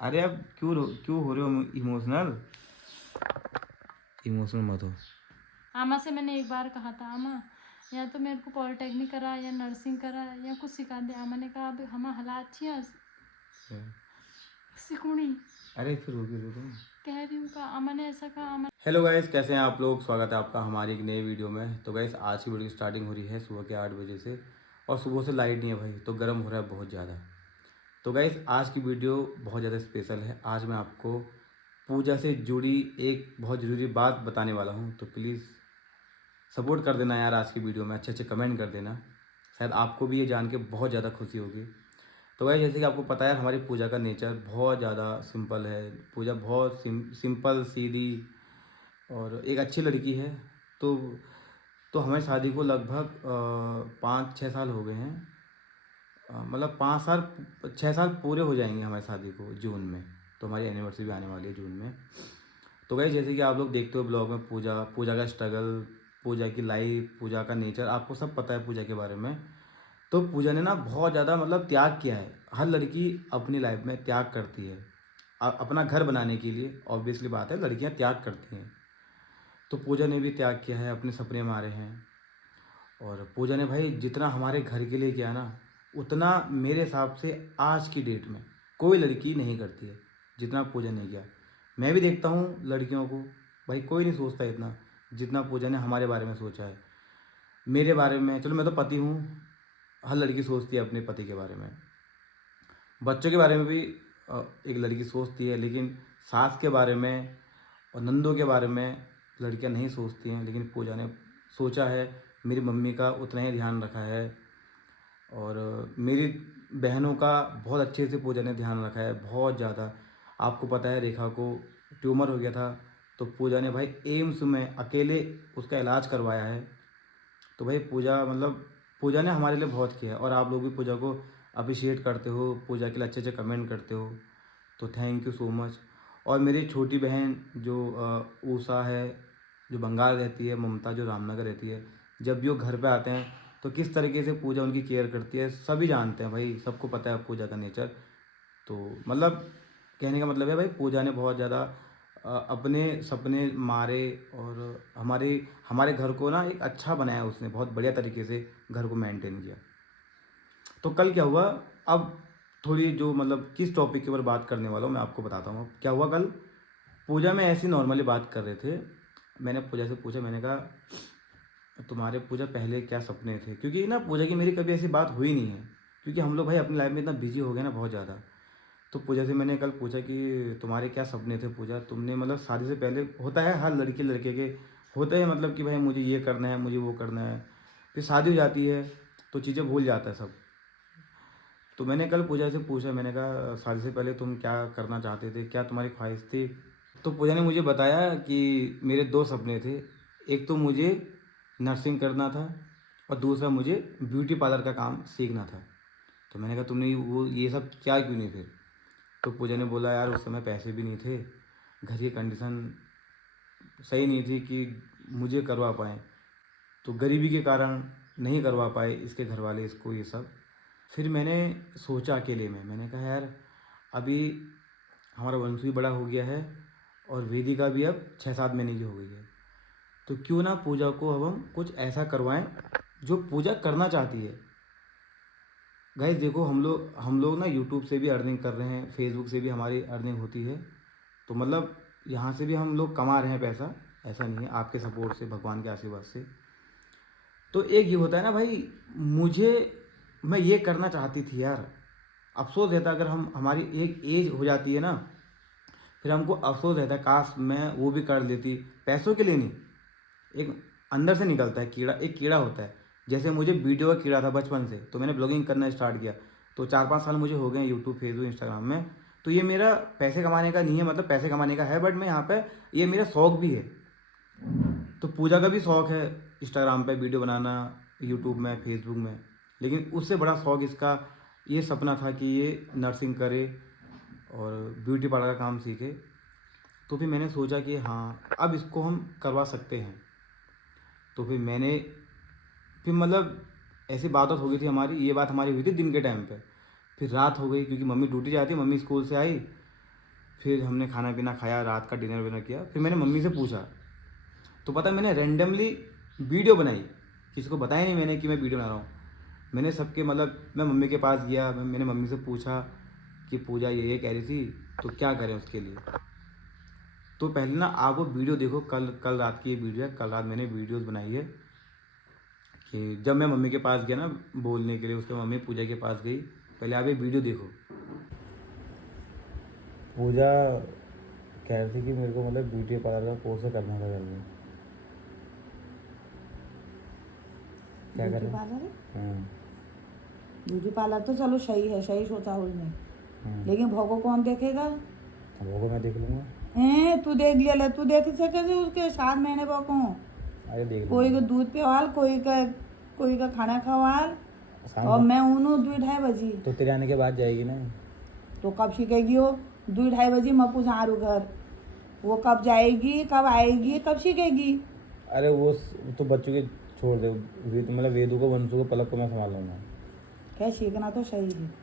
अरे अब क्यों हो रहे हो इमोशनल? इमोशनल मत हो। आमा से मैंने एक बार कहा था, आमा या तो मेरे को पॉलिटेक्निक करा या नर्सिंग करा या कुछ सिखा दे। आमा ने कहा अब हम हालात छी सिकुड़ी अरे फिर होगी रुको। कह रही हूँ का आमा ने ऐसा कहा। आमा हेलो गाइस, कैसे हैं आप लोग? स्वागत है आपका हमारी एक नई वीडियो में। तो गाइस आज की वीडियो की स्टार्टिंग हो रही है सुबह के 8 बजे से, और सुबह से लाइट नहीं है भाई, तो गर्म हो रहा है बहुत ज़्यादा। तो गाइस आज की वीडियो बहुत ज़्यादा स्पेशल है। आज मैं आपको पूजा से जुड़ी एक बहुत ज़रूरी बात बताने वाला हूँ, तो प्लीज़ सपोर्ट कर देना यार। आज की वीडियो में अच्छे अच्छे कमेंट कर देना, शायद आपको भी ये जान के बहुत ज़्यादा खुशी होगी। तो भाई जैसे कि आपको पता है हमारी पूजा का नेचर बहुत ज़्यादा सिंपल है। पूजा बहुत सिंपल सीधी और एक अच्छी लड़की है। तो हमारी शादी को लगभग 5-6 साल हो गए हैं। मतलब 5 साल 6 साल पूरे हो जाएंगे हमारी शादी को जून में। तो हमारी एनिवर्सरी भी आने वाली है जून में। तो गाइस जैसे कि आप लोग देखते हो ब्लॉग में, पूजा का स्ट्रगल, पूजा की लाइफ, पूजा का नेचर, आपको सब पता है पूजा के बारे में। तो पूजा ने ना बहुत ज़्यादा मतलब त्याग किया है। हर लड़की अपनी लाइफ में त्याग करती है अपना घर बनाने के लिए। ऑब्वियसली बात है, लड़कियां त्याग करती हैं। तो पूजा ने भी त्याग किया है, अपने सपने मारे हैं। और पूजा ने भाई जितना हमारे घर के लिए किया ना, उतना मेरे हिसाब से आज की डेट में कोई लड़की नहीं करती है जितना पूजा ने किया। मैं भी देखता हूँ लड़कियों को, भाई कोई नहीं सोचता इतना जितना पूजा ने हमारे बारे में सोचा है। मेरे बारे में, चलो मैं तो पति हूँ, हर लड़की सोचती है अपने पति के बारे में। बच्चों के बारे में भी एक लड़की सोचती है, लेकिन सास के बारे में और नंदों के बारे में लड़कियां नहीं सोचती हैं। लेकिन पूजा ने सोचा है, मेरी मम्मी का उतना ही ध्यान रखा है। और मेरी बहनों का बहुत अच्छे से पूजा ने ध्यान रखा है, बहुत ज़्यादा। आपको पता है रेखा को ट्यूमर हो गया था, तो पूजा ने भाई एम्स में अकेले उसका इलाज करवाया है। तो भाई पूजा मतलब पूजा ने हमारे लिए बहुत किया है। और आप लोग भी पूजा को अप्रिशिएट करते हो, पूजा के लिए अच्छे अच्छे कमेंट करते हो, तो थैंक यू सो मच। और मेरी छोटी बहन जो ऊषा है, जो बंगाल रहती है, ममता जो रामनगर रहती है, जब भी वो घर पे आते हैं तो किस तरीके से पूजा उनकी केयर करती है सभी जानते हैं भाई, सबको पता है पूजा का नेचर। तो मतलब कहने का मतलब है भाई पूजा ने बहुत ज़्यादा अपने सपने मारे, और हमारे हमारे घर को ना एक अच्छा बनाया उसने, बहुत बढ़िया तरीके से घर को मेंटेन किया। तो कल क्या हुआ, अब थोड़ी जो मतलब किस टॉपिक के ऊपर बात करने वाला हूँ मैं आपको बताता हूँ। क्या हुआ कल, पूजा में ऐसी नॉर्मली बात कर रहे थे। मैंने पूजा से पूछा, मैंने कहा तुम्हारे पूजा पहले क्या सपने थे, क्योंकि ना पूजा की मेरी कभी ऐसी बात हुई नहीं है, क्योंकि हम लोग भाई अपनी लाइफ में इतना बिजी हो गए ना बहुत ज़्यादा। तो पूजा से मैंने कल पूछा कि तुम्हारे क्या सपने थे पूजा, तुमने मतलब शादी से पहले होता है हर लड़की लड़के के, होते हैं मतलब कि भाई मुझे ये करना है, मुझे वो करना है। फिर शादी हो जाती है तो चीज़ें भूल जाता है सब। तो मैंने कल पूजा से पूछा, मैंने कहा शादी से पहले तुम क्या करना चाहते थे, क्या तुम्हारी ख्वाहिश थी? तो पूजा ने मुझे बताया कि मेरे दो सपने थे। एक तो मुझे नर्सिंग करना था, और दूसरा मुझे ब्यूटी पार्लर का काम सीखना था। तो मैंने कहा तुमने वो ये सब क्या क्यों नहीं फिर? तो पूजा ने बोला यार उस समय पैसे भी नहीं थे, घर की कंडीशन सही नहीं थी कि मुझे करवा पाएँ। तो गरीबी के कारण नहीं करवा पाए इसके घर वाले इसको ये सब। फिर मैंने सोचा अकेले में, मैंने कहा यार अभी हमारा वंश भी बड़ा हो गया है, और वेदिका भी अब 6-7 महीने की हो गई है। तो क्यों ना पूजा को अब हम कुछ ऐसा करवाएं जो पूजा करना चाहती है। गाइस देखो, हम लोग ना यूट्यूब से भी अर्निंग कर रहे हैं, फेसबुक से भी हमारी अर्निंग होती है। तो मतलब यहाँ से भी हम लोग कमा रहे हैं पैसा, ऐसा नहीं है, आपके सपोर्ट से, भगवान के आशीर्वाद से। तो एक ये होता है ना भाई, मुझे मैं ये करना चाहती थी यार। अफ़सोस रहता अगर हम हमारी एक एज हो जाती है ना, फिर हमको अफ़सोस रहता है काश मैं वो भी कर लेती, पैसों के लिए नहीं। एक अंदर से निकलता है कीड़ा, एक कीड़ा होता है। जैसे मुझे वीडियो का कीड़ा था बचपन से, तो मैंने ब्लॉगिंग करना स्टार्ट किया। तो 4-5 साल मुझे हो गए यूट्यूब, फेसबुक, इंस्टाग्राम में। तो ये मेरा पैसे कमाने का नहीं है, मतलब पैसे कमाने का है, बट मैं यहाँ पे ये मेरा शौक भी है। तो पूजा का भी शौक है इंस्टाग्राम पे वीडियो बनाना, यूट्यूब में, फेसबुक में। लेकिन उससे बड़ा शौक इसका ये सपना था कि ये नर्सिंग करे और ब्यूटी पार्लर का काम सीखे। तो फिर मैंने सोचा कि हाँ अब इसको हम करवा सकते हैं। तो फिर मैंने फिर मतलब ऐसी बात हो गई थी हमारी, ये बात हमारी हुई थी दिन के टाइम पे। फिर रात हो गई क्योंकि मम्मी ड्यूटी जाती है, मम्मी स्कूल से आई, फिर हमने खाना पीना खाया, रात का डिनर विनर किया। फिर मैंने मम्मी से पूछा, तो पता है मैंने रैंडमली वीडियो बनाई, किसी को बताया नहीं मैंने कि मैं वीडियो बना रहा हूँ। मैंने सबके मतलब मैं मम्मी के पास गया, मैंने मम्मी से पूछा कि पूजा ये कह रही थी तो क्या करें उसके लिए। तो पहले ना आप वो वीडियो देखो, कल रात की ये वीडियो है। कल रात मैंने वीडियोस बनाई है कि जब मैं मम्मी के पास गया ना बोलने के लिए, उसके मम्मी पूजा के पास गई। पहले आप ये वीडियो देखो। पूजा कह रही थी कि मेरे को मतलब ब्यूटी पार्लर का कोर्स करना था घर में। क्या ब्यूटी करें? पार्लर है? हाँ। ब्यूटी पार्लर तो चलो सही है, सही सोचा हो उसने, हाँ। लेकिन भोगो कौन देखेगा? वो को मैं देख लूँगा। तू देख लिया ले, तू देख सके उसके 7 महीने भोगो। अरे देख कोई लूँगा। का दूध पिवाल, कोई का खाना खवाल, शाम और को- मैं उन्हों 2-2:30 बजी। तो तेरे आने के बाद जाएगी ना। तो कब सीखेगी वो? 2-2:30 बजी मैं पूछा आरू घर, वो कब जाएगी, कब आएगी, कब सीखेगी? अरे वो तो बच्चों के छोड़ दे, मतलब वेदू को वंशु को पलक को मैं संभाल लूँगा। क्या सीखना तो सही है,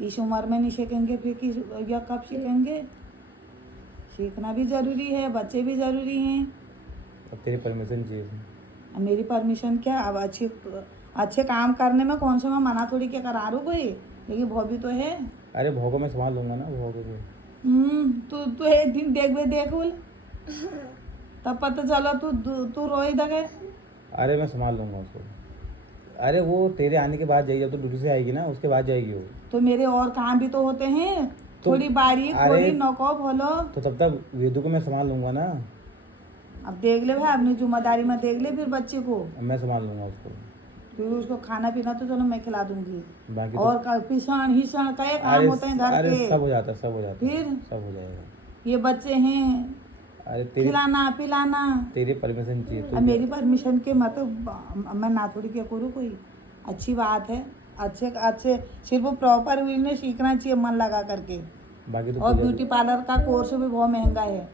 इस उम्र में नहीं सीखेंगे फिर किस या कब सीखेंगे? सीखना भी ज़रूरी है, बच्चे भी ज़रूरी हैं। अब तेरी परमिशन चाहिए थी। अब मेरी परमिशन क्या? अब अच्छे काम करने में कौन सा मैं मना थोड़ी क्या करा रू कोई, लेकिन वो भी तो है। अरे भोगो मैं संभाल लूँगा ना, भोगो को। तू एक दिन देख बोल, तब पता चला तू रोई दगे। अरे मैं संभाल लूँगा उसको। अरे वो तेरे आने के बाद जाएगी, जब तो ड्यूटी से आएगी ना उसके बाद जाएगी वो। तो मेरे और काम भी तो होते हैं, तो- थोड़ी बारीक, अरे- थोड़ी नौकॉप होलो। तो तब तक वेदू को मैं संभाल लूँगा ना। अब देख ले भाई, अपनी जिम्मेदारी में देख ले फिर बच्चे को, मैं संभाल लूँगा उसको। फिर उसको खाना पीना तो चलो मैं खिला दूंगी, बाकी और पिसण हिसण कई काम होते हैं घर अरे के। सब हो जाता है, सब हो जाता है, फिर सब हो जाएगा। ये बच्चे हैं, अरे तेरी खिलाना पिलाना। तेरी परमिशन चाहिए अब तो मेरी परमिशन के मत मैं ना थोड़ी क्या करूँ कोई। अच्छी बात है, अच्छे सिर्फ वो प्रॉपर वे में सीखना चाहिए मन लगा करके। बाकी तो और पूजा- ब्यूटी पार्लर का कोर्स भी बहुत महंगा है,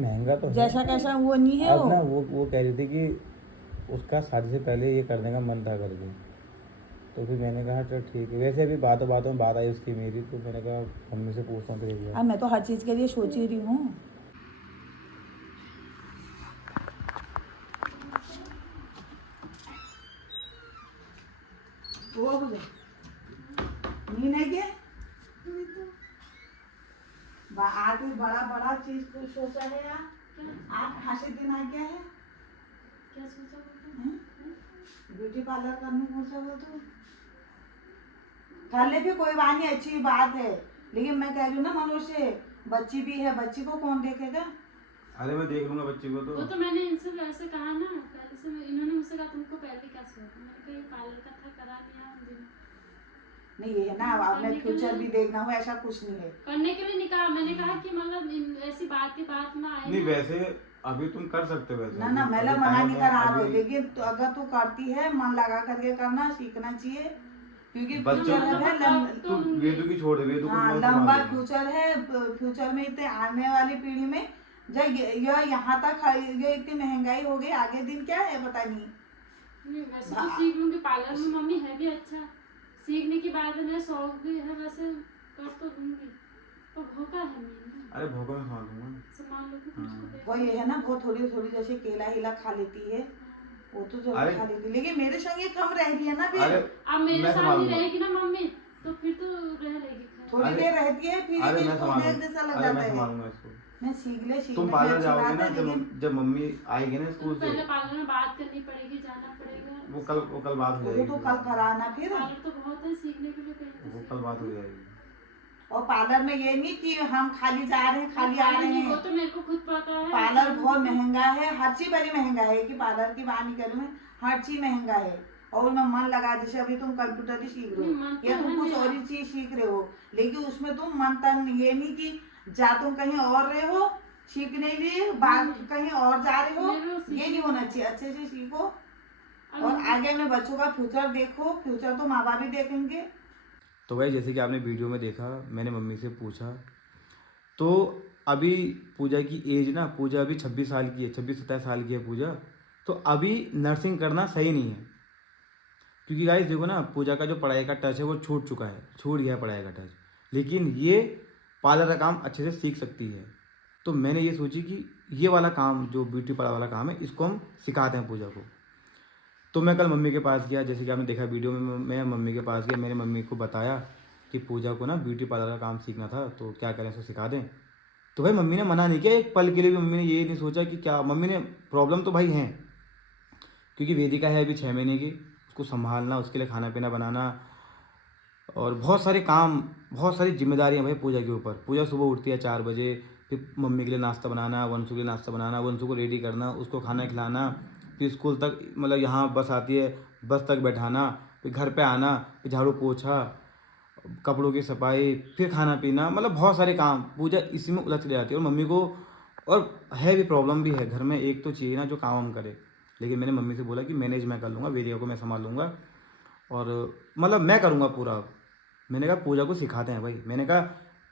महंगा तो है। जैसा कैसा वो नहीं है अब ना वो। वो कह रही थी कि उसका शादी से पहले ये करने का मन था करके। तो फिर मैंने कहा चल ठीक है। वैसे अभी बातों बातों में बात आई उसकी मेरी, तो मैंने कहा मम्मी से पूछता हूँ तो एक बार। अब मैं तो हर चीज़ के लिए सोच ही रही हूँ। वो बोले नींद है क्या? आगे बड़ा बड़ा चीज कुछ सोचा है यार। आप हंसी दिन आ गया है, क्या सोचा बोलते? ब्यूटी पार्लर करने कौन सा बोल तू कर ले भी कोई बात नहीं, अच्छी बात है, लेकिन मैं कह रही हूँ ना मनुष्य, बच्ची भी है, बच्ची को कौन देखेगा? अरे मैं देख लूँगा बच्चे को वो तो मैंने इनसे वैसे कहा ना पहले से, इन्होंने मुझसे कहा तुमको पहले क्या सोचा, मैंने कहा ये पार्लर का था करा लिया उन दिनों। नहीं ये है ना, अब आपने फ्यूचर भी देखना हो, ऐसा कुछ नहीं है। करने के लिए नहीं कहा, मैंने कहा कि मतलब ऐसी बात की बात में आए नहीं ना। वैसे अभी तुम कर सकते हो वैसे। ना ना मैं अभी मना time नहीं है, करा रहा, अभी- लेकिन तो अगर तू करती है मन लगा करके करना सीखना चाहिए, क्योंकि बच्चों फ्यूचर को- है तू वेदू की छोड़ दे, वेदू को हाँ मैं लंबा संभाल लूँगा। फ्यूचर है। फ्यूचर में इतने आने वाली पीढ़ी में जब ये यहाँ तक ये इतनी महंगाई हो गई, आगे दिन क्या है पता नहीं। वैसे तो सीख लूंगी पार्लर में, मम्मी है भी अच्छा, सीखने के बाद मेरा शौक भी है, वैसे कर तो लूंगी, पर भूखा है मैं अरे भोगो मैं संभाल लूँगा। सामान लोग मुझको दे। वो ये है ना, वो थोड़ी थोड़ी जैसे केला हिला खा लेती है, वो तो जरूर अरे- खा लेती, लेकिन मेरे संग ये कम रह रही है ना फिर। अरे अब मेरे मैं साथ संभाल नहीं लूँगा। रहेगी ना मम्मी, तो फिर तो रह लेगी खैर। थोड़ी अरे- देर रहती है फिर अरे भी मैं इसको संभाल देख जैसा लग अरे जाता मैं है। संभालूंगा इसको। मैं सीख ले तुम पार्लर जाओगे ना, लेकिन जब मम्मी आएगी ना तो स्कूल से, पहले पार्लर में बात करनी पड़ेगी, जाना पड़ेगा। वो कल बात हो वो जाएगी। तो कल कराना फिर। पार्लर तो बहुत है सीखने के लिए कहीं वो तो कल बात हो जाएगी। और पार्लर में ये नहीं कि हम खाली जा रहे हैं खाली आ रहे वो हैं। तो मेरे को खुद पता है। पार्लर बहुत महंगा है, हर चीज बड़ी महंगा है, कि पार्लर की बात नहीं करूँ मैं, हर चीज महंगा है। और उनमें मन लगा, जैसे अभी तुम कंप्यूटर ही सीख रहे नहीं, मन हो तो या तुम है कुछ मेरा। और ही चीज सीख रहे हो, लेकिन उसमें तुम मन तन ये नहीं कि जा तुम कहीं और रहे हो सीखने के लिए, बात कहीं और जा रहे हो, मेरे को ये नहीं होना चाहिए। अच्छे से सीखो अब और आगे में बच्चों का फ्यूचर देखो, फ्यूचर तो माँ बाप ही देखेंगे। तो भाई जैसे कि आपने वीडियो में देखा, मैंने मम्मी से पूछा, तो अभी पूजा की एज ना, पूजा अभी 26 साल की है, 26-27 साल की है पूजा। तो अभी नर्सिंग करना सही नहीं है, क्योंकि गाइस देखो ना, पूजा का जो पढ़ाई का टच है वो छूट चुका है, छूट गया है पढ़ाई का टच। लेकिन ये पार्लर का काम अच्छे से सीख सकती है। तो मैंने ये सोची कि ये वाला काम जो ब्यूटी पार्लर वाला काम है इसको हम सिखाते हैं पूजा को। तो मैं कल मम्मी के पास गया, जैसे कि आपने देखा वीडियो में, मैं मम्मी के पास गया, मैंने मम्मी को बताया कि पूजा को ना ब्यूटी पार्लर का काम सीखना था, तो क्या करें, इसको सिखा दें। तो भाई मम्मी ने मना नहीं किया, एक पल के लिए भी मम्मी ने ये नहीं सोचा कि क्या, मम्मी ने प्रॉब्लम तो भाई है क्योंकि वेदिका है अभी 6 महीने की, उसको संभालना, उसके लिए खाना पीना बनाना और बहुत सारे काम, बहुत सारी जिम्मेदारियां भाई पूजा के ऊपर। पूजा सुबह उठती है 4 बजे, फिर मम्मी के लिए नाश्ता बनाना, वंशु के लिए नाश्ता बनाना, वंशु को रेडी करना, उसको खाना खिलाना, फिर स्कूल तक, मतलब यहाँ बस आती है, बस तक बैठाना, फिर घर पे आना, फिर झाड़ू पोछा, कपड़ों की सफाई, फिर खाना पीना, मतलब बहुत सारे काम। पूजा इसी में उलझ जाती है और मम्मी को, और है भी, प्रॉब्लम भी है घर में, एक तो चाहिए ना जो काम हम करे। लेकिन मैंने मम्मी से बोला कि मैनेज मैं कर लूँगा, वेदिका को मैं संभाल लूँगा और मतलब मैं करूँगा पूरा। मैंने कहा पूजा को सिखाते हैं भाई, मैंने कहा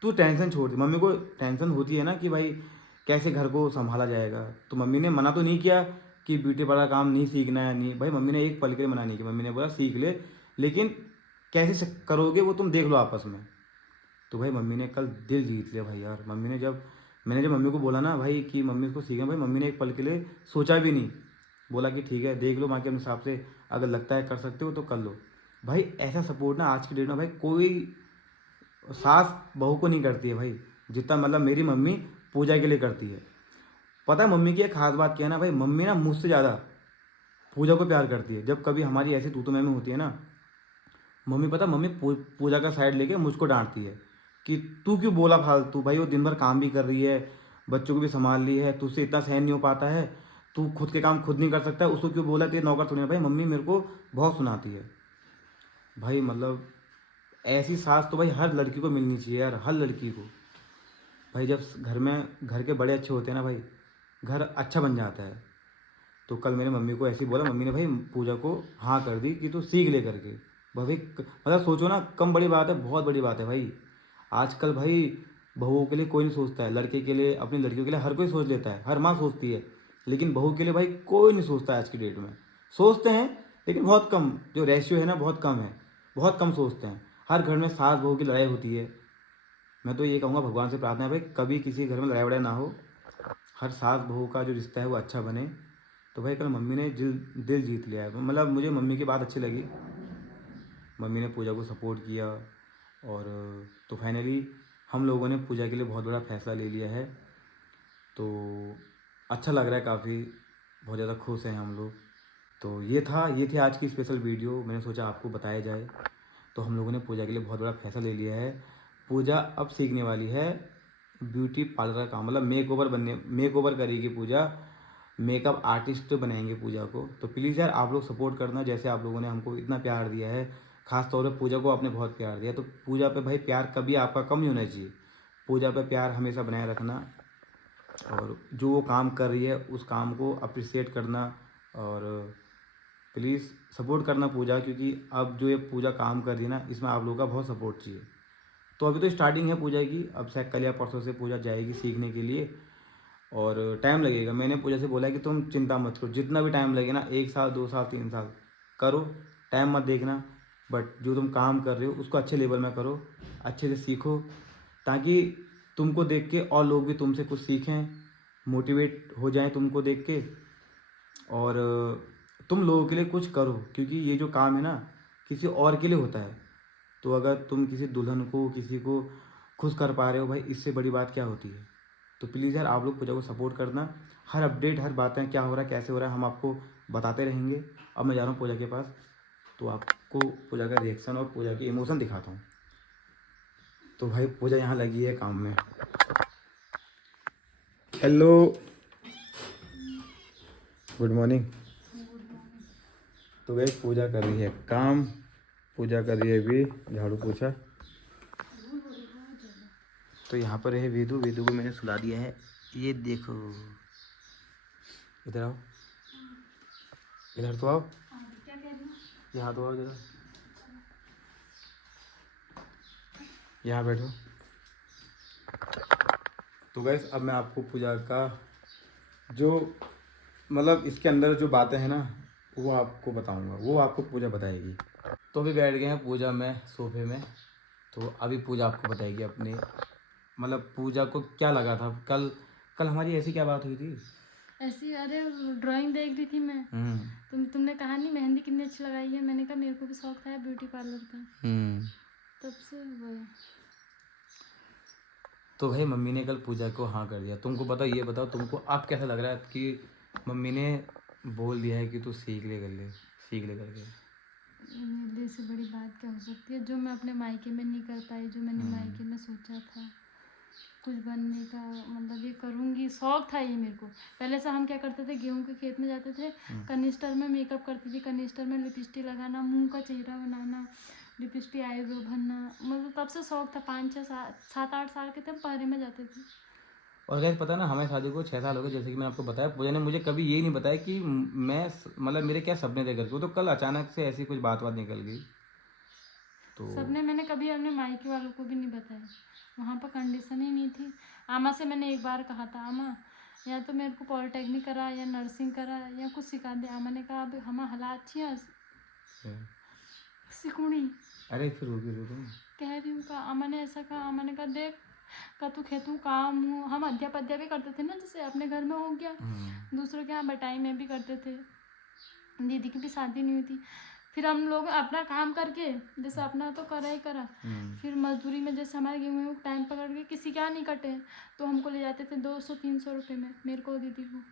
तू टेंशन छोड़ दे। मम्मी को टेंशन होती है ना कि भाई कैसे घर को संभाला जाएगा, तो मम्मी ने मना तो नहीं किया कि ब्यूटी पार्लर काम नहीं सीखना है, नहीं भाई, मम्मी ने एक पल के लिए मना नहीं किया। मम्मी ने बोला सीख ले, लेकिन कैसे करोगे वो तुम देख लो आपस में। तो भाई मम्मी ने कल दिल जीत लिया भाई यार। मैंने जब मम्मी को बोला ना भाई कि मम्मी इसको सीखें, भाई मम्मी ने एक पल के लिए सोचा भी नहीं, बोला कि ठीक है देख लो, बाकी अपने हिसाब से अगर लगता है कर सकते हो तो कर लो। भाई ऐसा सपोर्ट ना आज की डेट में भाई कोई सास बहू को नहीं करती है भाई, जितना मतलब मेरी मम्मी पूजा के लिए करती है। पता है मम्मी की एक खास बात क्या है ना भाई, मम्मी ना मुझसे ज़्यादा पूजा को प्यार करती है। जब कभी हमारी ऐसी तू में होती है ना, मम्मी पता, मम्मी पूजा का साइड लेके मुझको डांटती है कि तू क्यों बोला फालतू, भाई वो दिन भर काम भी कर रही है, बच्चों को भी संभाल ली है, तुझसे इतना सहन नहीं हो पाता है, तू खुद के काम खुद नहीं कर सकता, उसको क्यों बोला, तेरे नौकर थोड़ी ना। भाई मम्मी मेरे को बहुत सुनाती है भाई, मतलब ऐसी सास तो भाई हर लड़की को मिलनी चाहिए यार, हर लड़की को। भाई जब घर के बड़े अच्छे होते हैं ना भाई, घर अच्छा बन जाता है। तो कल मैंने मम्मी को ऐसे ही बोला, मम्मी ने भाई पूजा को हाँ कर दी कि तू सीख ले करके। भाई मतलब सोचो ना, कम बड़ी बात है, बहुत बड़ी बात है भाई। आजकल भाई बहुओं के लिए कोई नहीं सोचता है, लड़के के लिए, अपनी लड़कियों के लिए हर कोई सोच लेता है, हर माँ सोचती है, लेकिन बहू के लिए भाई कोई नहीं सोचता है आज की डेट में। सोचते हैं लेकिन बहुत कम, जो रेशियो है ना बहुत कम है, बहुत कम सोचते हैं। हर घर में सास बहू की लड़ाई होती है। मैं तो ये कहूँगा, भगवान से प्रार्थना है भाई कभी किसी घर में लड़ाई वड़ाई ना हो, हर सास बहू का जो रिश्ता है वो अच्छा बने। तो भाई कल मम्मी ने दिल जीत लिया है, मतलब मुझे मम्मी की बात अच्छी लगी, मम्मी ने पूजा को सपोर्ट किया। और तो फाइनली हम लोगों ने पूजा के लिए बहुत बड़ा फैसला ले लिया है, तो अच्छा लग रहा है काफ़ी, बहुत ज़्यादा खुश हैं हम लोग। तो ये थी आज की स्पेशल वीडियो, मैंने सोचा आपको बताया जाए। तो हम लोगों ने पूजा के लिए बहुत बड़ा फैसला ले लिया है। पूजा अब सीखने वाली है ब्यूटी पार्लर का काम, मतलब मेक ओवर करेगी पूजा, मेकअप आर्टिस्ट बनाएंगे पूजा को। तो प्लीज़ यार आप लोग सपोर्ट करना, जैसे आप लोगों ने हमको इतना प्यार दिया है, ख़ास तौर पे पूजा को आपने बहुत प्यार दिया। तो पूजा पे भाई प्यार कभी आपका कम नहीं होना चाहिए, पूजा पे प्यार हमेशा बनाए रखना, और जो वो काम कर रही है उस काम को अप्रिशिएट करना, और प्लीज़ सपोर्ट करना पूजा, क्योंकि अब जो ये पूजा काम कर रही है ना, इसमें आप लोगों का बहुत सपोर्ट चाहिए। तो अभी तो स्टार्टिंग है पूजा की, अब शायद कल या परसों से पूजा जाएगी सीखने के लिए, और टाइम लगेगा। मैंने पूजा से बोला है कि तुम चिंता मत करो, जितना भी टाइम लगे ना, 1 साल 2 साल 3 साल करो, टाइम मत देखना, बट जो तुम काम कर रहे हो उसको अच्छे लेवल में करो, अच्छे से सीखो, ताकि तुमको देख के और लोग भी तुमसे कुछ सीखें, मोटिवेट हो जाएं तुमको देख के, और तुम लोगों के लिए कुछ करो, क्योंकि ये जो काम है ना किसी और के लिए होता है। तो अगर तुम किसी दुल्हन को, किसी को खुश कर पा रहे हो भाई, इससे बड़ी बात क्या होती है। तो प्लीज़ यार आप लोग पूजा को सपोर्ट करना, हर अपडेट, हर बातें क्या हो रहा है, कैसे हो रहा है, हम आपको बताते रहेंगे। अब मैं जा रहा हूँ पूजा के पास, तो आपको पूजा का रिएक्शन और पूजा की इमोशन दिखाता हूँ। तो भाई पूजा यहाँ लगी है काम में। Hello, good morning. तो भाई पूजा कर रही है काम, पूजा कर रही है अभी झाड़ू पोछा। तो यहाँ पर है वेदू को मैंने सुला दिया है, ये देखो, इधर आओ, इधर तो आओ, क्या कह रही हो? यहाँ तो आओ जरा, यहाँ बैठो। तो गैस अब मैं आपको पूजा का जो मतलब इसके अंदर जो बातें हैं ना वो आपको बताऊंगा, वो आपको पूजा बताएगी। तो अभी बैठ गए हैं पूजा में सोफे में, तो अभी पूजा आपको बताएगी अपनी मतलब पूजा को क्या लगा था कल? कल हमारी ऐसी क्या बात हुई थी? ऐसी, अरे ड्राइंग देख रही थी मैं, तुमने कहा नहीं मेहंदी कितनी अच्छी लगाई है, मैंने कहा मेरे को भी शौक था ब्यूटी पार्लर का, तब से वो है। तो भाई मम्मी ने कल पूजा को हाँ कर दिया। तुमको बताओ, ये बताओ तुमको अब कैसा लग रहा है कि मम्मी ने बोल दिया है कि तू सीख ले करके? मेरे लिए से बड़ी बात क्या हो सकती है, जो मैं अपने मायके में नहीं कर पाई, जो मैंने मायके में सोचा था कुछ बनने का, मतलब ये करूँगी, शौक था ये मेरे को। पहले से हम क्या करते थे, गेहूं के खेत में जाते थे, कनिस्टर में मेकअप करती थी, कनिस्टर में लिपस्टिक लगाना, मुंह का चेहरा बनाना, लिपस्टिक आईब्रो भरना, मतलब तब से शौक था। 5-6 7 8 साल के थे, हम पहरे में जाते थे। और गैस पता है ना, हमें शादी को 6 साल हो गए, जैसे कि मैंने आपको बताया। पूजा ने मुझे कभी ये नहीं बताया कि मैं मतलब मेरे क्या सपने थे करके। वो तो कल अचानक से ऐसी कुछ बात निकल गई। तो सबने, मैंने कभी अपने मायके वालों को भी नहीं बताया, वहाँ पर कंडीशन ही नहीं थी। आमा से मैंने एक बार कहा था, आमा या तो मेरे को पॉलिटेक्निक करा या नर्सिंग करा या कुछ सिखा दे। आमा ने कहा अब हम हालात अच्छी है सिकुड़ी, अरे फिर होगी रो तुम। कह रही हूँ का। आमा ने ऐसा कहा, आमा ने कहा देख का तू खेतों काम हूँ, हम अध्यापध्या भी करते थे ना, जैसे अपने घर में हो गया, दूसरों के यहाँ बटाई में भी करते थे, दीदी की भी शादी नहीं हुई थी। फिर हम लोग अपना काम करके, जैसे अपना तो करा ही करा, फिर मजदूरी में जैसे हमारे गेहूँ टाइम पकड़ के किसी क्या नहीं कटे, तो हमको ले जाते थे 200-300 रुपये में, मेरे को दीदी को।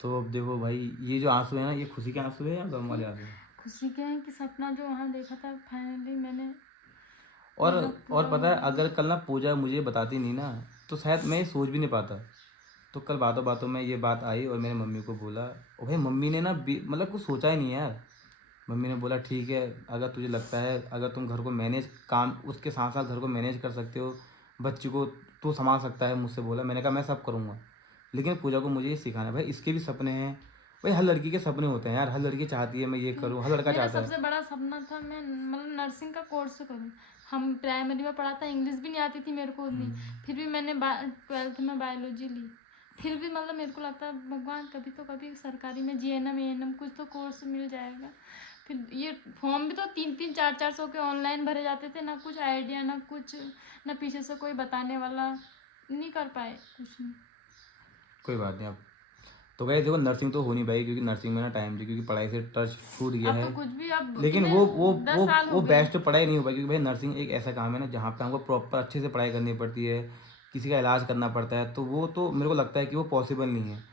तो अब देखो भाई, ये जो आंसू है ना, ये खुशी के आंसू है या गम वाले आंसू है? खुशी के हैं कि सपना जो वहाँ देखा था फाइनली मैंने। और पता है, अगर कल ना पूजा मुझे बताती नहीं ना, तो शायद मैं ये सोच भी नहीं पाता। तो कल बातों बातों में ये बात आई और मैंने मम्मी को बोला, और भाई मम्मी ने ना मतलब कुछ सोचा ही नहीं यार। मम्मी ने बोला ठीक है, अगर तुझे लगता है, अगर तुम घर को मैनेज, काम उसके साथ साथ घर को मैनेज कर सकते हो, बच्ची को तू संभाल सकता है, मुझसे बोला। मैंने कहा मैं सब करूँगा, लेकिन पूजा को मुझे ये सिखाना है। भाई इसके भी सपने हैं भाई, हर लड़की के सपने होते हैं यार, हर लड़की चाहती है मैं ये करूँ, हर लड़का मेरा चाहता है। सबसे बड़ा सपना था मैं मतलब नर्सिंग का कोर्स करूँ। हम प्राइमरी में पढ़ा था, इंग्लिश भी नहीं आती थी मेरे को उतनी, फिर भी मैंने 12th में बायोलॉजी ली। फिर भी मतलब मेरे को लगता है भगवान कभी तो कभी सरकारी में जीएनएम एएनएम कुछ तो कोर्स मिल जाएगा। फिर ये फॉर्म भी तो 3-3 4-4 सौ के ऑनलाइन भरे जाते थे, ना कुछ आइडिया, ना कुछ, ना पीछे से कोई बताने वाला, नहीं कर पाए कुछ नहीं। कोई बात नहीं। अब तो गए देखो, नर्सिंग तो हो नहीं पाई, क्योंकि नर्सिंग में ना टाइम चाहिए, क्योंकि पढ़ाई से टच छूट गया अब है। तो कुछ भी, अब लेकिन तुम्हें वो 10 साल हो गए। बेस्ट पढ़ाई नहीं हो पाई, क्योंकि भाई नर्सिंग एक ऐसा काम है ना जहाँ पे हमको प्रॉपर अच्छे से पढ़ाई करनी पड़ती है, किसी का इलाज करना पड़ता है। तो वो तो मेरे को लगता है कि वो पॉसिबल नहीं है,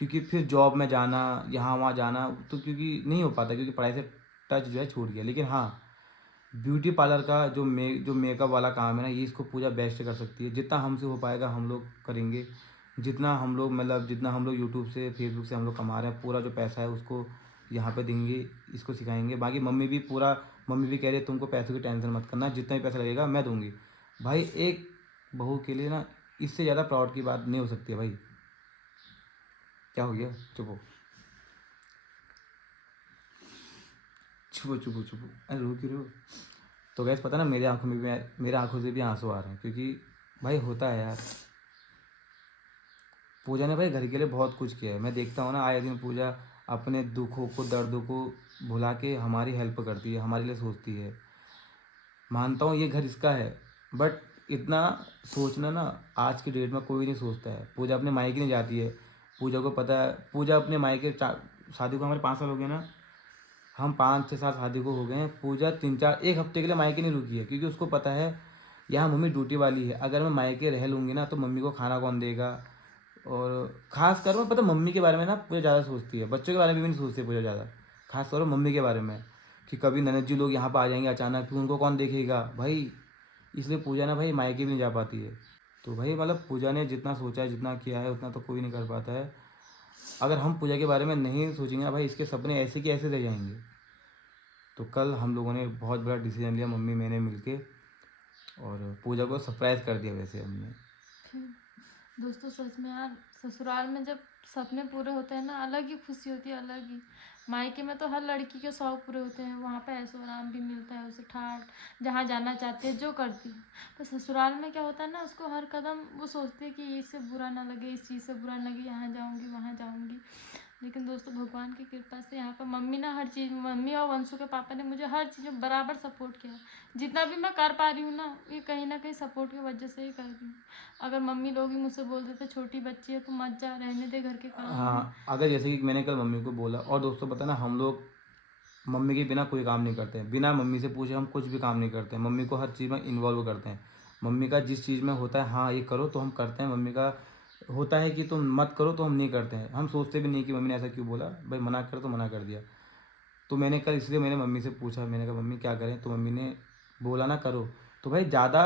क्योंकि फिर जॉब में जाना, यहाँ वहाँ जाना, तो क्योंकि नहीं हो पाता, क्योंकि पढ़ाई से टच जो है छूट गया। लेकिन हाँ, ब्यूटी पार्लर का जो मेकअप वाला काम है ना, ये इसको पूजा बेस्ट कर सकती है। जितना हमसे हो पाएगा हम लोग करेंगे, जितना हम लोग मतलब जितना हम लोग यूट्यूब से फेसबुक से हम लोग कमा रहे हैं, पूरा जो पैसा है उसको यहाँ पे देंगे, इसको सिखाएंगे। बाकी मम्मी भी कह रही है तुमको पैसों की टेंशन मत करना, जितना भी पैसा लगेगा मैं दूंगी। भाई एक बहू के लिए ना इससे ज़्यादा प्राउड की बात नहीं हो सकती है भाई। क्या हो गया? चुप हो, चुप। अरे रो क्यों रहे हो? तो गैस पता ना, मेरे आंखों से भी आंसू आ रहे हैं, क्योंकि भाई होता है यार। पूजा ने भाई घर के लिए बहुत कुछ किया है। मैं देखता हूँ ना, आए दिन पूजा अपने दुखों को, दर्दों को भुला के हमारी हेल्प करती है, हमारे लिए सोचती है। मानता हूँ ये घर इसका है, बट इतना सोचना ना आज की डेट में कोई नहीं सोचता है। पूजा अपने मायके नहीं जाती है, पूजा को पता है। पूजा अपने मायके शादी को हमारे 5 साल हो गए ना, हम 5-6 साल शादी को हो गए हैं। पूजा 1 हफ्ते के लिए मायके नहीं रुकी है, क्योंकि उसको पता है यहाँ मम्मी ड्यूटी वाली है, अगर मैं मायके रह लूँगी ना तो मम्मी को खाना कौन देगा। और खास कर मैं पता मम्मी के बारे में ना पूजा ज़्यादा सोचती है, बच्चों के बारे में भी नहीं सोचती पूजा ज़्यादा, खास तौर पर मम्मी के बारे में, कि कभी ननद जी लोग यहाँ पर आ जाएंगे अचानक, फिर उनको कौन देखेगा भाई। इसलिए पूजा ना भाई मायके भी नहीं जा पाती है। तो भाई मतलब पूजा ने जितना सोचा है, जितना किया है, उतना तो कोई नहीं कर पाता है। अगर हम पूजा के बारे में नहीं सोचेंगे ना भाई, इसके सपने ऐसे के ऐसे रह जाएंगे। तो कल हम लोगों ने बहुत बड़ा डिसीजन लिया, मम्मी मैंने मिलके, और पूजा को सरप्राइज़ कर दिया वैसे हमने। दोस्तों सच में यार, ससुराल में जब सपने पूरे होते हैं ना, अलग ही खुशी होती है, अलग ही। मायके में तो हर लड़की के शौक पूरे होते हैं, वहाँ पे ऐशो आराम भी मिलता है उसे, ठाट जहाँ जाना चाहती है जो करती है। पर ससुराल में क्या होता है ना, उसको हर कदम वो सोचती है कि इससे बुरा ना लगे, इस चीज़ से बुरा ना लगे, यहाँ जाऊँगी वहाँ जाऊँगी, लेकिन दोस्तों भगवान की कृपा से यहाँ पर मम्मी ना हर चीज़, मम्मी और वंशु के पापा ने मुझे हर चीज़ में बराबर सपोर्ट किया। जितना भी मैं कर पा रही हूँ ना, ये कहीं ना कहीं सपोर्ट की वजह से ही कर रही हूँ। अगर मम्मी लोग ही मुझसे बोल देते छोटी बच्ची है, तू मत जा, रहने दे घर के काम में। हाँ, अगर जैसे कि मैंने कल मम्मी को बोला, और दोस्तों पता है ना, हम लोग मम्मी के बिना कोई काम नहीं करते हैं, बिना मम्मी से पूछे हम कुछ भी काम नहीं करते हैं। मम्मी को हर चीज़ में इन्वॉल्व करते हैं। मम्मी का जिस चीज़ में होता है हाँ ये करो तो हम करते हैं, मम्मी का होता है कि तुम मत करो तो हम नहीं करते हैं। हम सोचते भी नहीं कि मम्मी ने ऐसा क्यों बोला, भाई मना कर तो मना कर दिया। तो मैंने कल इसलिए मैंने मम्मी से पूछा, मैंने कहा मम्मी क्या करें, तो मम्मी ने बोला ना करो, तो भाई ज़्यादा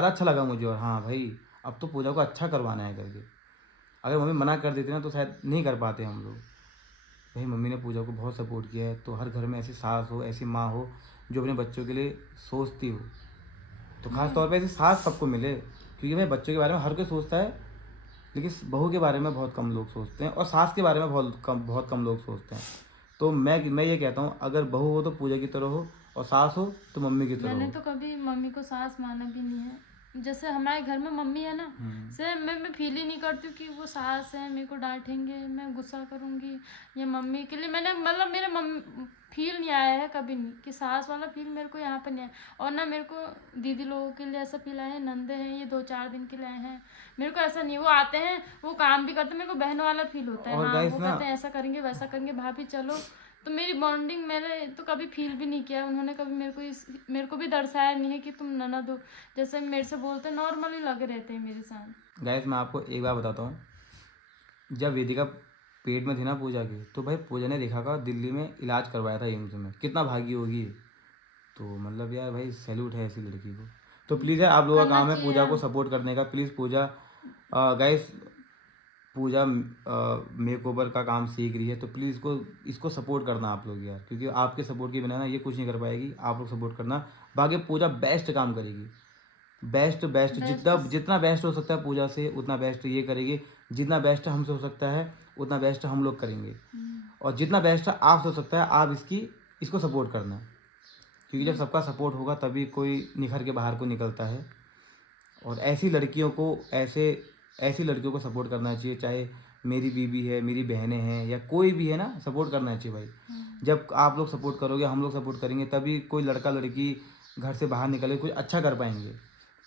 अच्छा लगा मुझे। और हाँ भाई अब तो पूजा को अच्छा करवाना है करके। अगर मम्मी मना कर देती ना तो शायद नहीं कर पाते हम लोग। भाई मम्मी ने पूजा को बहुत सपोर्ट किया है। तो हर घर में ऐसी सास हो, ऐसी माँ हो जो अपने बच्चों के लिए सोचती हो। तो खास तौर पे ऐसी सास सबको मिले, क्योंकि भाई बच्चों के बारे में हर कोई सोचता है, लेकिन बहू के बारे में बहुत कम लोग सोचते हैं, और सास के बारे में बहुत कम लोग सोचते हैं। तो मैं ये कहता हूँ, अगर बहू हो तो पूजा की तरह हो, और सास हो तो मम्मी की तरह मैंने हो। तो कभी मम्मी को सास माना भी नहीं है। जैसे हमारे घर में मम्मी है ना, से मैं फील ही नहीं करती हूँ कि वो सास है, मेरे को डांटेंगे, मैं गुस्सा करूँगी। ये मम्मी के लिए मैंने मतलब मेरे मम्मी फील नहीं आया है कभी नहीं, कि सास वाला फील मेरे को यहाँ पर नहीं आया। और ना मेरे को दीदी लोगों के लिए ऐसा फील आया है, नंदे हैं ये 2-4 दिन के लिए आए हैं, मेरे को ऐसा नहीं, वो आते हैं वो काम भी करते हैं, मेरे को बहनों वाला फील होता है। और हाँ गाइस वो ना, कहते हैं ऐसा करेंगे वैसा करेंगे, भाभी चलो। तो मेरी बॉन्डिंग मैंने तो कभी फील भी नहीं किया, उन्होंने कभी मेरे को भी दर्शाया नहीं है कि तुम ननद हो। जैसे मेरे से बोलते नॉर्मली लगे रहते हैं मेरे साथ। गाइस मैं आपको एक बार बताता हूँ, जब वेदिका पेट में थी ना पूजा की, तो भाई पूजा ने देखा का दिल्ली में इलाज करवाया था एम्स में, कितना भागी होगी। तो मतलब यार भाई सैल्यूट है ऐसी लड़की को। तो प्लीज़ यार आप लोगों का करना काम है चाहिए पूजा को यार। सपोर्ट करने का। Please Pooja guys, Pooja makeover का काम सीख रही है, तो प्लीज़ इसको सपोर्ट करना आप लोग यार, क्योंकि आपके सपोर्ट के बिना ना ये कुछ नहीं कर पाएगी। आप लोग सपोर्ट करना, बाकी पूजा बेस्ट काम करेगी, बेस्ट बेस्ट जितना बेस्ट। जितना बेस्ट हो सकता है पूजा से उतना बेस्ट ये करेगी। जितना बेस्ट हमसे हो सकता है उतना बेस्ट हम लोग करेंगे, और जितना बेस्ट आपसे हो सकता है आप इसको सपोर्ट करना, क्योंकि जब सबका सपोर्ट होगा तभी कोई निखर के बाहर को निकलता है। और ऐसी लड़कियों को सपोर्ट करना चाहिए, चाहे मेरी बीवी है, मेरी बहनें हैं, या कोई भी है ना, सपोर्ट करना चाहिए भाई। जब आप लोग सपोर्ट करोगे, हम लोग सपोर्ट करेंगे, तभी कोई लड़का लड़की घर से बाहर निकले कुछ अच्छा कर पाएंगे।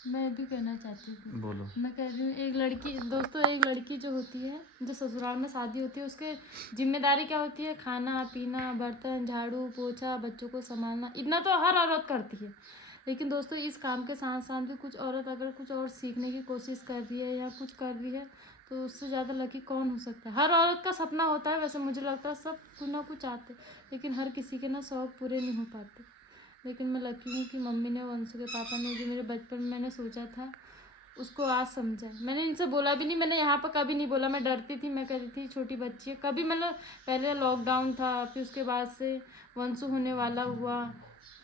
मैं भी कहना चाहती हूँ, बोलो। मैं कह रही हूँ एक लड़की, दोस्तों एक लड़की जो होती है, जो ससुराल में शादी होती है, उसके जिम्मेदारी क्या होती है, खाना पीना, बर्तन झाड़ू पोछा, बच्चों को संभालना, इतना तो हर औरत करती है। लेकिन दोस्तों इस काम के साथ साथ भी कुछ औरत अगर कुछ और सीखने की कोशिश कर रही है या कुछ कर रही है, तो उससे ज़्यादा लकी कौन हो सकता है। हर औरत का सपना होता है, वैसे मुझे लगता है सब कुछ ना कुछ चाहते, लेकिन हर किसी के ना शौक पूरे नहीं हो पाते। लेकिन मैं लकी हूँ कि मम्मी ने, वंशु के पापा ने, जो मेरे बचपन में मैंने सोचा था उसको आज समझा। मैंने इनसे बोला भी नहीं, मैंने यहाँ पर कभी नहीं बोला, मैं डरती थी, मैं कहती थी छोटी बच्ची है, कभी मतलब पहले लॉकडाउन था, फिर उसके बाद से वंशु होने वाला हुआ,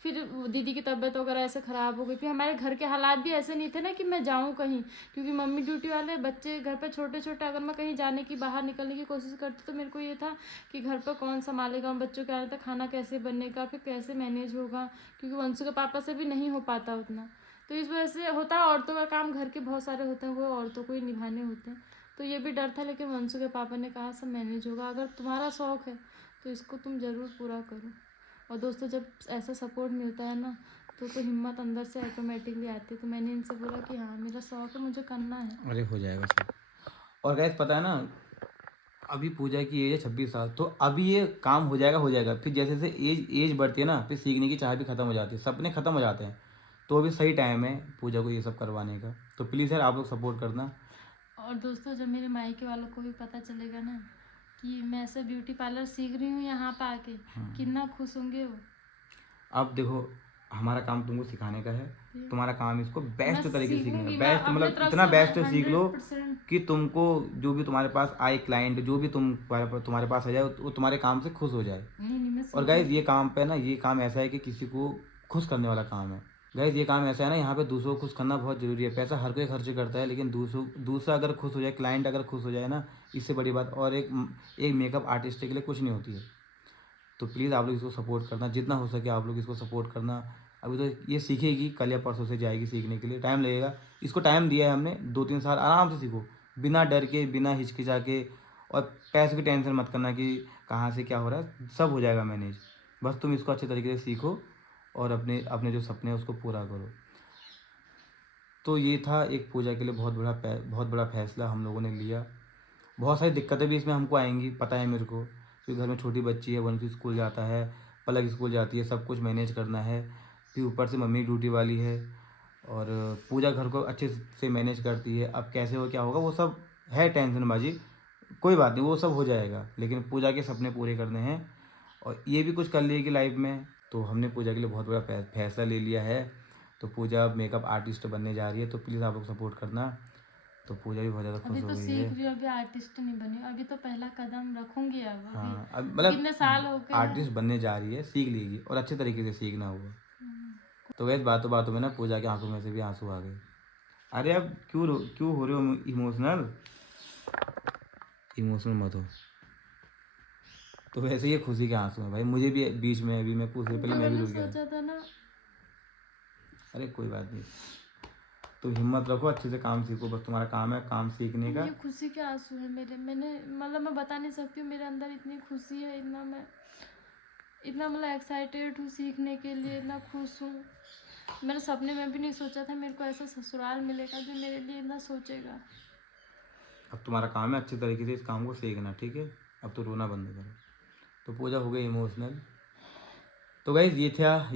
फिर दीदी की तबीयत वगैरह ऐसे ख़राब हो गई, फिर हमारे घर के हालात भी ऐसे नहीं थे ना कि मैं जाऊँ कहीं, क्योंकि मम्मी ड्यूटी वाले, बच्चे घर पे छोटे छोटे, अगर मैं कहीं जाने की, बाहर निकलने की कोशिश करती तो मेरे को ये था कि घर पर कौन संभालेगा, बच्चों के आने तक खाना कैसे बनेगा, फिर कैसे मैनेज होगा, क्योंकि वंशु के पापा से भी नहीं हो पाता उतना। तो इस वजह से होता है, औरतों का काम घर के बहुत सारे होते हैं, वो औरतों को ही निभाने होते हैं। तो ये भी डर था, लेकिन वंशु के पापा ने कहा सब मैनेज होगा, अगर तुम्हारा शौक़ है तो इसको तुम ज़रूर पूरा करो। और दोस्तों जब ऐसा सपोर्ट मिलता है ना, तो हिम्मत अंदर से ऑटोमेटिकली आती है। तो मैंने इनसे बोला कि हाँ मेरा शौक़ है, मुझे करना है। अरे हो जाएगा सब। और गैस पता है ना, अभी पूजा की एज है 26 साल, तो अभी ये काम हो जाएगा। फिर जैसे जैसे एज बढ़ती है ना, फिर सीखने की चाह भी ख़त्म हो जाती है, सपने ख़त्म हो जाते हैं। तो अभी सही टाइम है पूजा को ये सब करवाने का। तो प्लीज़ यार आप लोग सपोर्ट करना। और दोस्तों जब मेरे मायके वालों को भी पता चलेगा ना कि मैं ऐसे ब्यूटी पार्लर सीख रही हूँ यहाँ पर आके, कितना खुश होंगे वो। अब देखो हमारा काम तुमको सिखाने का है, तुम्हारा काम इसको बेस्ट मैं तरीके से सीखना है, सीखूंगी, मैं बेस्ट अपने मतलब तरफ इतना से बेस्ट सीख लो 100%। कि तुमको जो भी तुम्हारे पास आए क्लाइंट, जो भी तुम्हारे पास आ जाए, वो तुम्हारे काम से खुश हो जाए। नहीं मैं और गाइज ये काम पे ना, ये काम ऐसा है कि किसी को खुश करने वाला काम है। गाइज ये काम ऐसा है ना, यहाँ पे दूसरों को खुश करना बहुत ज़रूरी है। पैसा हर कोई खर्च करता है, लेकिन दूसरा अगर खुश हो जाए, क्लाइंट अगर खुश हो जाए ना, इससे बड़ी बात और एक मेकअप आर्टिस्ट के लिए कुछ नहीं होती है। तो प्लीज़ आप लोग इसको सपोर्ट करना, जितना हो सके आप लोग इसको सपोर्ट करना। अभी तो ये सीखेगी, कल या परसों से जाएगी सीखने के लिए, टाइम लगेगा। इसको टाइम दिया है हमने, 2-3 साल आराम से सीखो, बिना डर के, बिना हिचकिचा के। और पैसों की टेंशन मत करना कि कहाँ से क्या हो रहा है, सब हो जाएगा मैनेज। बस तुम इसको अच्छे तरीके से सीखो और अपने अपने जो सपने हैं उसको पूरा करो। तो ये था एक पूजा के लिए बहुत बड़ा फैसला हम लोगों ने लिया। बहुत सारी दिक्कतें भी इसमें हमको आएंगी, पता है मेरे को, क्योंकि घर में छोटी बच्ची है, वंशी स्कूल जाता है, पलक स्कूल जाती है, सब कुछ मैनेज करना है। फिर ऊपर से मम्मी ड्यूटी वाली है और पूजा घर को अच्छे से मैनेज करती है। अब कैसे हो क्या होगा वो सब है टेंशनबाजी, कोई बात नहीं, वो सब हो जाएगा। लेकिन पूजा के सपने पूरे करने हैं और ये भी कुछ कर लेगी लाइफ में। तो हमने पूजा के लिए बहुत बड़ा फैसला ले लिया है। तो पूजा अब मेकअप आर्टिस्ट बनने जा रही है, तो प्लीज़ आप लोग सपोर्ट करना। तो पूजा भी बहुत ज़्यादा खुश अभी हो तो गई सीख है। रही हूँ, अभी आर्टिस्ट नहीं बनी हूँ, अभी तो पहला कदम रखूंगी। अब हाँ, अब अभी कितने साल हो गए हैं। आर्टिस्ट बनने जा रही है, सीख लीजिए और अच्छे तरीके से सीखना होगा। हम्म, तो वैसे बातों बातों में ना पूजा की आंखों में से भी आंसू आ गए। अरे अब क्यों हो रहे हो इमोशनल? इमोशनल मत हो। तो वैसे ये खुशी के आंसू हैं भाई, मुझे भी बीच में अभी मैं कुछ देर पहले जो मैं भी मैंने रुक गया। सोचा था ना, अरे कोई बात नहीं, तुम हिम्मत रखो, अच्छे से काम सीखो, बस तुम्हारा काम है काम सीखने का। ये खुशी के आंसू है मेरे। मैंने मतलब मैं बता नहीं सकती हूँ, मेरे अंदर इतनी खुशी है, इतना मतलब एक्साइटेड हूँ सीखने के लिए, इतना खुश हूँ। मैंने सपने में भी नहीं सोचा था मेरे को ऐसा ससुराल मिलेगा जो मेरे लिए इतना सोचेगा। अब तुम्हारा काम है अच्छे तरीके से इस काम को सीखना, ठीक है? अब तो रोना बंद करो। तो पूजा हो गई इमोशनल। तो गाइज ये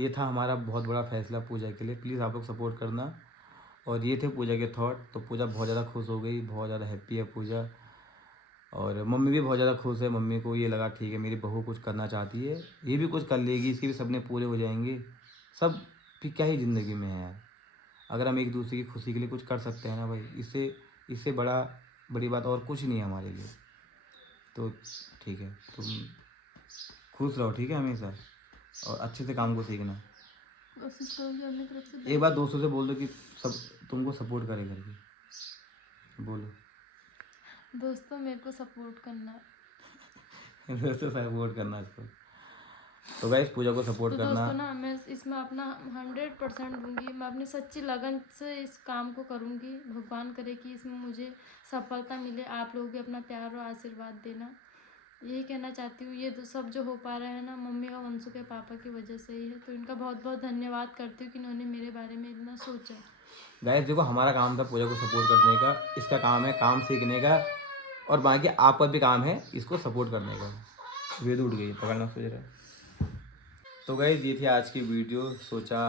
था हमारा बहुत बड़ा फैसला पूजा के लिए। प्लीज़ आप लोग सपोर्ट करना। और ये थे पूजा के थॉट। तो पूजा बहुत ज़्यादा खुश हो गई, बहुत ज़्यादा हैप्पी है पूजा। और मम्मी भी बहुत ज़्यादा खुश है। मम्मी को ये लगा ठीक है मेरी बहू कुछ करना चाहती है, ये भी कुछ कर लेगी, इसके भी सपने पूरे हो जाएंगे। सब फिर क्या ही ज़िंदगी में है यार, अगर हम एक दूसरे की खुशी के लिए कुछ कर सकते हैं ना भाई, इससे बड़ी बात और कुछ नहीं है हमारे लिए। तो ठीक है, तुम खुश रहो, ठीक है, हमेशा, और अच्छे से काम को सीखना। कोशिश करूँगी अपनी तरफ से। एक बात दोस्तों से बोल दो कि सब तुमको सपोर्ट करे करके, बोलो। दोस्तों मेरे को सपोर्ट करना। दोस्तों सपोर्ट करना इसको। तो गाइस पूजा को सपोर्ट तो करना। दोस्तों ना, मैं इसमें अपना 100% दूंगी। मैं अपनी सच्ची लगन से इस काम को करूँगी। भगवान करे कि इसमें मुझे सफलता मिले। आप लोग भी अपना प्यार और आशीर्वाद देना। यही कहना चाहती हूँ। ये तो सब जो हो पा रहा है ना, मम्मी और वंशु के पापा की वजह से ही है। तो इनका बहुत बहुत धन्यवाद करती हूँ कि इन्होंने मेरे बारे में इतना सोचा। गाइस देखो, हमारा काम था पूजा को सपोर्ट करने का, इसका काम है काम सीखने का, और बाकी आपका भी काम है इसको सपोर्ट करने का। वेद उठ गई, पकड़ना सोच रहा है। तो गाइस ये थी आज की वीडियो। सोचा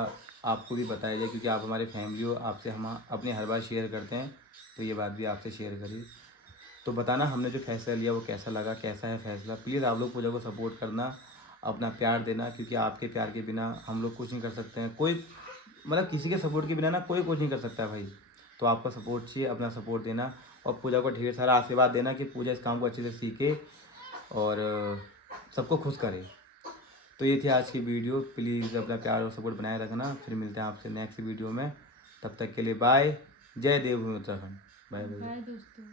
आपको भी बताया जाए, क्योंकि आप हमारे फैमिली हो, आपसे हम अपने हर बार शेयर करते हैं, तो ये बात भी आपसे शेयर करी। तो बताना हमने जो फैसला लिया वो कैसा लगा, कैसा है फैसला। प्लीज़ आप लोग पूजा को सपोर्ट करना, अपना प्यार देना, क्योंकि आपके प्यार के बिना हम लोग कुछ नहीं कर सकते हैं। कोई मतलब किसी के सपोर्ट के बिना ना कोई कुछ नहीं कर सकता भाई। तो आपका सपोर्ट चाहिए, अपना सपोर्ट देना, और पूजा को ढेर सारा आशीर्वाद देना कि पूजा इस काम को अच्छे से सीखे और सबको खुश करे। तो ये थी आज की वीडियो। प्लीज़ अपना प्यार और सपोर्ट बनाए रखना। फिर मिलते हैं आपसे नेक्स्ट वीडियो में। तब तक के लिए बाय। जय Devbhoomi Uttarakhand. Bye bye. Bye दोस्तों।